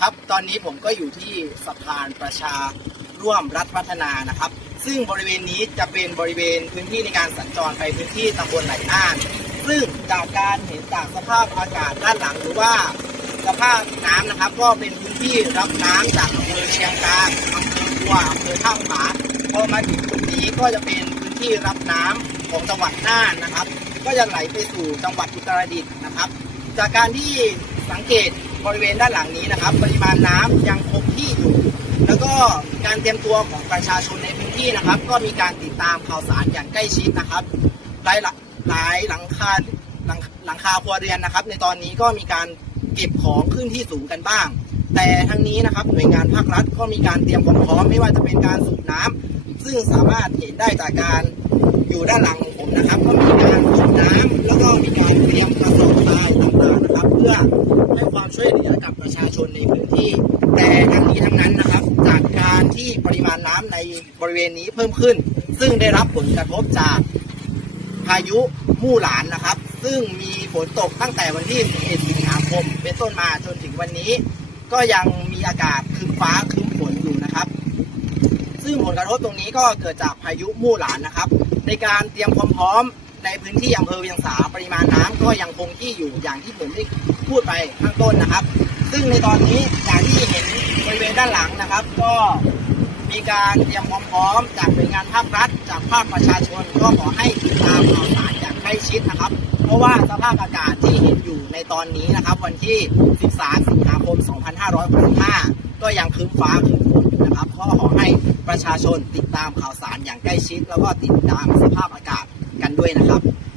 ครับ ตอนนี้ผมก็อยู่ที่สะพานประชาร่วมรัฐพัฒนานะครับ ซึ่งบริเวณนี้จะเป็นบริเวณพื้นที่ในการสัญจรไปพื้นที่ตำบลไหลน่านซึ่งจากการเห็นจากสภาพอากาศด้านหลังหรือว่าสภาพน้ำนะครับ ก็เป็นพื้นที่รับน้ำจากอำเภอเชียงกลางอำเภอปัวอำเภอท่าผาพอมาถึงจุดนี้ก็จะเป็นพื้นที่รับน้ำของจังหวัดน่านนะครับ ก็จะไหลไปสู่จังหวัดอุตรดิตถ์นะครับ จากการที่สังเกต บริเวณด้านหลังนี้นะครับ ปริมาณน้ำยังคงที่อยู่ แล้วก็การเตรียมตัวของประชาชนในพื้นที่นะครับ ก็มีการติดตามข่าวสารอย่างใกล้ชิดนะครับหลายหลายหลังคาหลังหลังคาครัวเรือนนะครับ ในตอนนี้ก็มีการเก็บของขึ้นที่สูงกันบ้าง แต่ทั้งนี้นะครับหน่วยงานภาครัฐก็มีการเตรียมความพร้อมไม่ว่าจะเป็นการสูบน้ำซึ่งสามารถเห็นได้จากการอยู่ด้านหลังของผมนะครับ ก็มีการสูบน้ำแล้ว ประชาชนในพื้นที่ แต่ทั้งนี้ทั้งนั้นนะครับ จากการที่ปริมาณน้ำในบริเวณนี้เพิ่มขึ้น ซึ่งได้รับผลกระทบจากพายุมู่หลานนะครับ ซึ่งมีฝนตกตั้งแต่วันที่11สิงหาคม เป็นต้นมาจนถึงวันนี้ ก็ยังมีอากาศครึ้มฟ้าครึ้มฝนอยู่นะครับ ซึ่งผลกระทบตรงนี้ก็เกิดจากพายุมู่หลานนะครับ ในการเตรียมความพร้อม ในพื้นที่อำเภอเวียงสาปริมาณน้ำก็ยังคงที่อยู่อย่างที่ผมได้พูดไปข้างต้นนะครับ ซึ่งในตอนนี้อย่างที่เห็นบริเวณด้านหลังนะครับ ก็มีการเตรียมความพร้อมจากหน่วยงานภาครัฐ จากภาคประชาชนก็ขอให้ติดตามข่าวสารอย่างใกล้ชิดนะครับ เพราะว่าสภาพอากาศที่เห็นอยู่ในตอนนี้นะครับ วันที่ 13 สิงหาคม 2565 ก็ยังครึ้มฟ้าครึ้มฝนอยู่นะครับก็ขอให้ประชาชนติดตามข่าวสารอย่างใกล้ชิด แล้วก็ติดตามสภาพอากาศ Buena Cup.